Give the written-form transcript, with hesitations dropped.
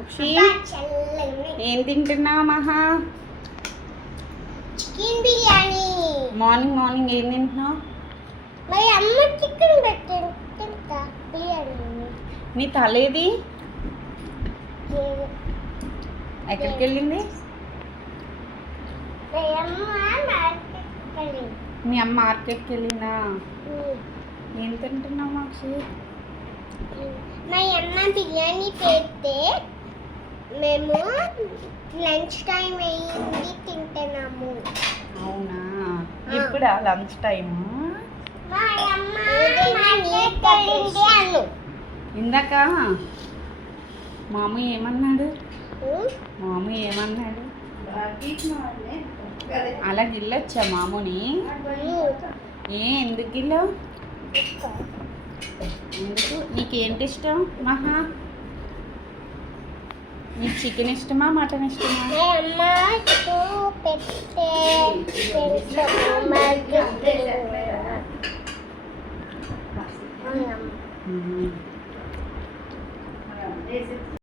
అక్షి ఏం తింటున్నావు మహా? చికెన్ బిర్యానీ. మార్నింగ్ మార్నింగ్ ఏం తింటున్నావు? మరి అమ్మ చికెన్ తింటా బిర్యానీ. నీ తలేది లేదు. ఎక్కడికి వెళ్ళింది? మా అమ్మ మార్కెట్కి వెళ్ళింది. మీ అమ్మ మార్కెట్కి వెళ్ళిందా? ఏం తింటున్నావు అక్షి? మా అమ్మ బిర్యానీ పెడితే మేము లంచ్ టైం అయ్యింది తింటున్నాము. అవునా, ఇప్పుడా లంచ్ టైము? మా అమ్మ మార్కెట్కి వెళ్ళింది అను. ఇందాక మాము ఏమన్నాడు? మాము ఏమన్నాడు? అలా గిల్లొచ్చా మాముని? ఎందుకు గిల్లావు? ఎందుకు? నీకేంటి ఇష్టం మహా? నీకు చికెన్ ఇష్టమా మటన్ ఇష్టమా? మా అమ్మ పెడితే తింటాము.